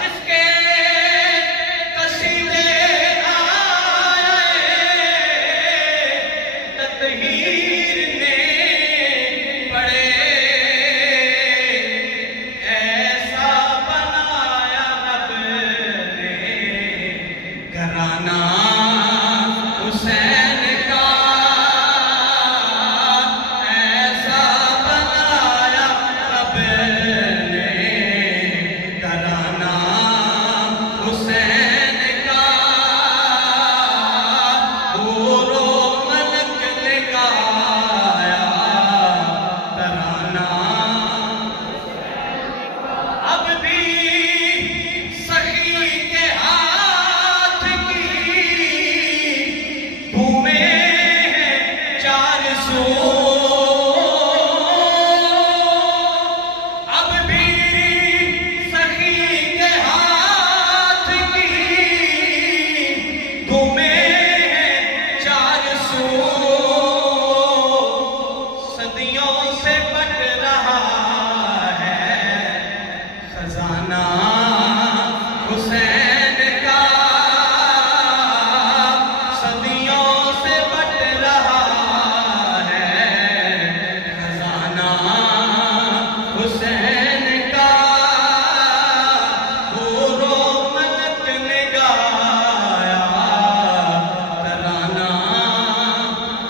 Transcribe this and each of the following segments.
जिसके कसीदे आए तत्हीर ने पढ़े, ऐसा बनाया रब ने घराना हुसैन का, ऐसा बनाया रब ने घराना हुसैन का। हूरो मलक ने गाया तराना, अब भी सखी के हाथ की धूमें हैं 400, अब भी सखी के हाथ की धूमें हैं 400। सदियों से बट रहा है खजाना हुसैन का, सदियों से बट रहा है खजाना हुसैन का। हूरो मलक ने गाया तराना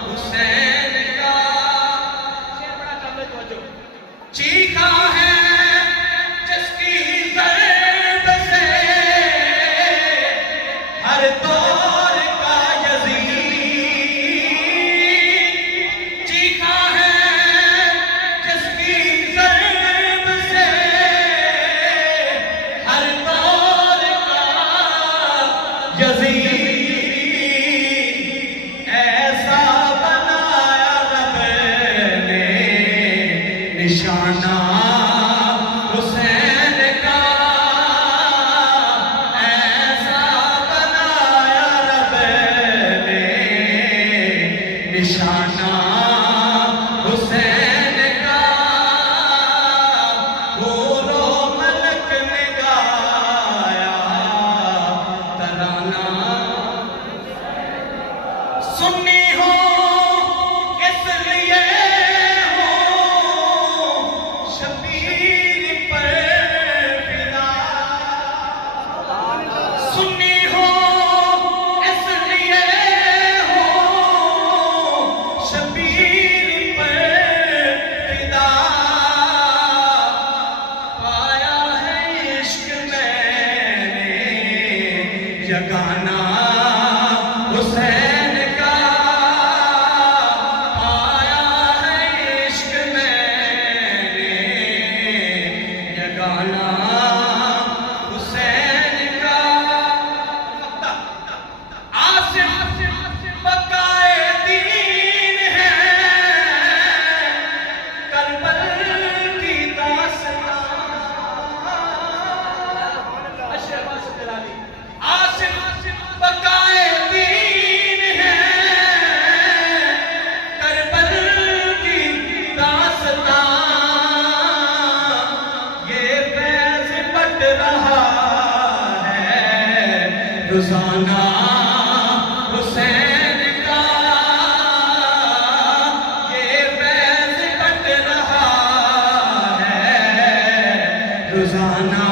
हुसैन का। शेर बड़ा काबिल तवज्जो। चीखा है जिसकी ज़र्ब से हर दौर का यज़ीद, चीखा है जिसकी ज़र्ब से हर दौर का यज़ीद, ऐसा बनाया रब ने निशाना हुसैन का, ऐसा बनाया रब ने निशाना हुसैन का। हूरो मलक ने गाया तराना, सुन्नी हो इसलिए हो शबीर पर फिदा, सुन्नी हो इसलिए हो शबीर पर फिदा। पाया है इश्क मैंने यगाना हुसैन का, पाया है इश्क मैंने यगाना हुसैन का। आसिफ बकाए दीन है करबल की दास्तां, आसिफ बकाए दीन है करबल की दास्तां। ये फैज़ बट रहा है रोज़ाना हुसैन का, ये फैज़ बट रहा है रोज़ाना